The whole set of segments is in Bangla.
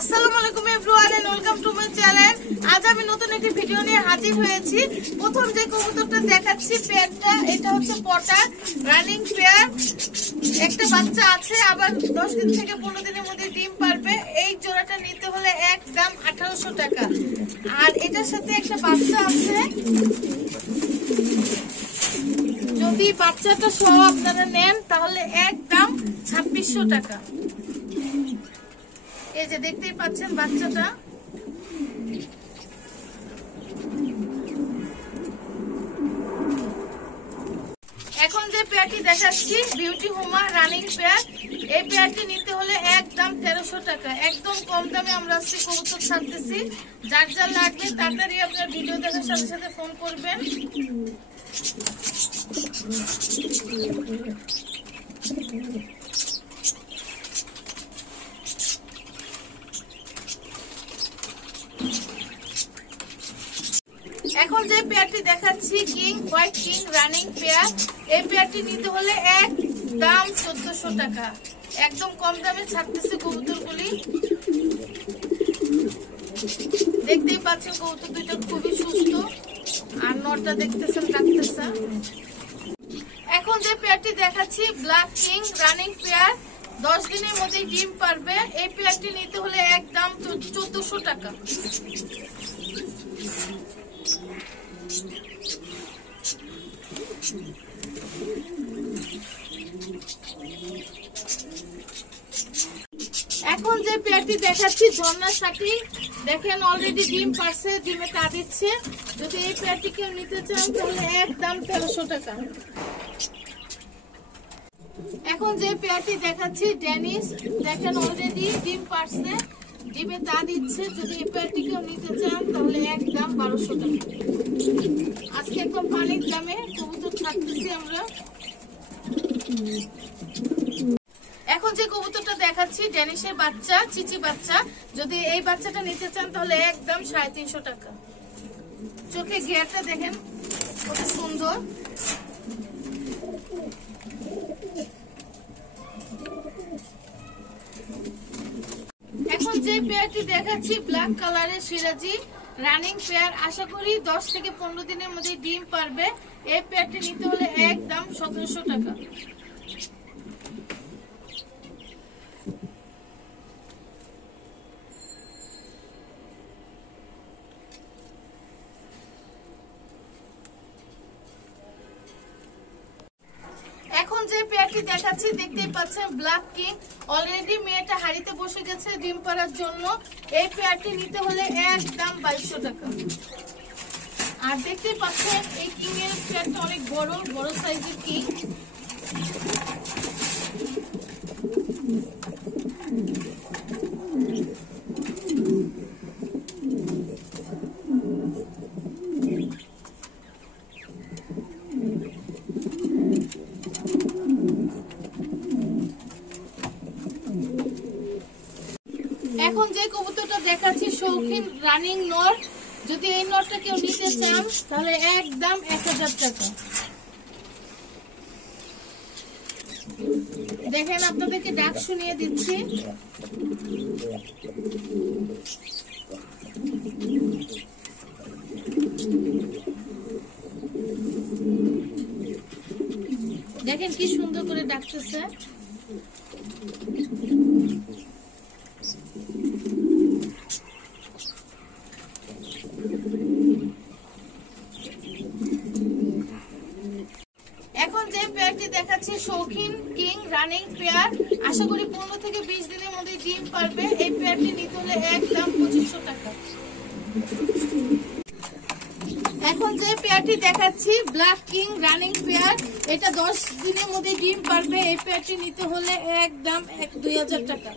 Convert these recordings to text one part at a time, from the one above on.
আসসালামু আলাইকুম everyone and welcome to my channel. আজ আমি নতুন একটি ভিডিও নিয়ে হাজির হয়েছি। প্রথম যে কবুতরটা দেখাচ্ছি পেয়ারটা, এটা হচ্ছে পটার রানিং পেয়ার। একটা বাচ্চা আছে, আবার 10 দিন থেকে 15 দিনের মধ্যে ডিম পারবে। এই জোড়াটা নিতে হলে একদম 1800 টাকা। আর এটার সাথে একটা বাচ্চা আছে, যদি বাচ্চাটা সহ আপনারা নেন তাহলে একদম 2600 টাকা। এই যে দেখতেই পাচ্ছেন বাচ্চাটা। এখন যে পেয়ারটি দেখাচ্ছি বিউটি হোমা রানিং পেয়ার, এই পেয়ারটি নিতে হলে একদম 1300 টাকা। একদম কম দামে আমরা আজকে কবুতর ছাড়তেছি। যার যার লাগবে তাড়াতাড়ি আপনার ভিডিও দেখার সাথে সাথে ফোন করবেন। এখন যে পেয়ারটি দেখাচ্ছি king white king running pair, এই পেয়ারটি নিতে হলে একদম 1400 টাকা। একদম কম দামে ছাড়তেছে কবুতরগুলি। দেখতেই পাচ্ছেন কবুতর দুইটা খুবই সুস্থ, আর নরটা দেখতেছেন ডাকতেছে। এখন যে পেয়ারটি দেখাচ্ছি ব্ল্যাক কিং রানিং পেয়ার, 10 দিনের মধ্যে ডিম পারবে। এই পেয়ারটি নিতে হলে একদম 1400 টাকা। এখন যে পেয়ারটি দেখাচ্ছি ঝর্ণা শাটি, দেখেন অলরেডি ডিম পারছে, ডিমে তা দিচ্ছে। যদি এই পেয়ারটি কেউ নিতে চান তাহলে একদম 1300 টাকা। এখন যে পেয়ারটি দেখাচ্ছি ডেনিস, দেখেন অলরেডি ডিম পারছে, ডিমে তা দিচ্ছে। যদি এই পেয়ারটি কেউ নিতে চান তাহলে একদম 1200 টাকা। আজকে একদম পানির দামে কবুতর ছাড়তেছি আমরা। এখন যে কবুতরটা দেখাচ্ছি ডেনিশের বাচ্চা, চিচি বাচ্চা, যদি এই বাচ্চাটা নিতে চান তাহলে একদম 350 টাকা। চোখে গিয়ারটা দেখেন কত সুন্দর। এখন যে পেয়ারটি দেখাচ্ছি ব্ল্যাক কালারের সিরাজি রানিং পেয়ার, আশা করি 10 থেকে 15 দিনের মধ্যে ডিম পারবে। এই পেয়ারটি নিতে হলে একদম 1700 টাকা। এখন যে পেয়ারটি দেখাচ্ছি দেখতেই পাচ্ছেন ব্ল্যাক কিং, অলরেডি মেয়েটা হাড়িতে বসে গেছে ডিম পাড়ার জন্য। এই পেয়ারটি নিতে হলে একদম 2200 টাকা। আর দেখতেই পাচ্ছেন এই কিং এর পেয়ারটা অনেক বড় বড় সাইজের কিং। এখন যে কবুতরটা দেখাচ্ছি শৌখিন রানিং নর, যদি এই নরটা কেউ নিতে চান তাহলে একদম 1000 টাকা। দেখেন আপনাদেরকে ডাক শুনিয়ে দিচ্ছি। দেখেন কি সুন্দর করে ডাকতেছে। এখন যে পেয়ারটি দেখাচ্ছি শৌখিন কিং রানিং পেয়ার, আশা করি 15 থেকে 20 দিনের মধ্যে ডিম পারবে। এই পেয়ারটি নিতে হলে একদম 2500 টাকা। এখন যে পেয়ারটি দেখাচ্ছি ব্ল্যাক কিং রানিং পেয়ার, এটা 10 দিনের মধ্যে ডিম পারবে। এই পেয়ারটি নিতে হলে একদম 2000 টাকা।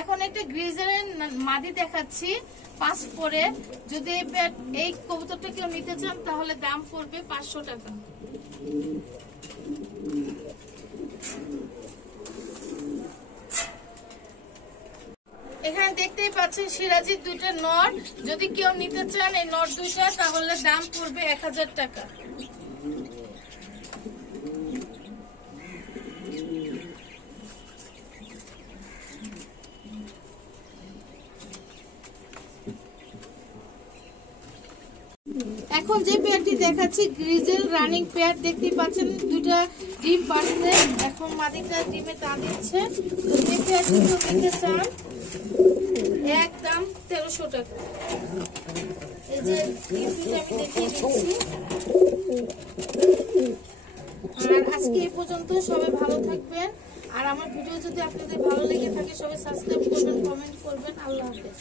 এখন একটা গ্রিজের মাদি দেখাচ্ছি 5 পরে, যদি এই কবুতরটা কেউ নিতে চান তাহলে দাম পড়বে 500 টাকা। এখানে দেখতে দেখতেই পাচ্ছেন সিরাজির দুইটা নট। যদি কেউ নিতে চান এই নট দুইটা তাহলে দাম পড়বে 1000 টাকা। এখন যে পেয়ারটি দেখাচ্ছি গ্রিজেল রানিং পেয়ার, দেখতেই পাচ্ছেন দুইটা ডিম পারছে, এখন মাদিটা ডিমে তা দিচ্ছে। তো যে পেয়ারটি কেউ নিতে চান একদম 1300 টাকা। এই যে ডিম দুটো আমি দেখিয়ে দিচ্ছি। আর আজকে এই পর্যন্ত, সবাই ভালো থাকবেন। আর আমার ভিডিও যদি আপনাদের ভালো লেগে থাকে সবাই সাবস্ক্রাইব করবেন, কমেন্ট করবেন। আল্লাহ হাফেজ।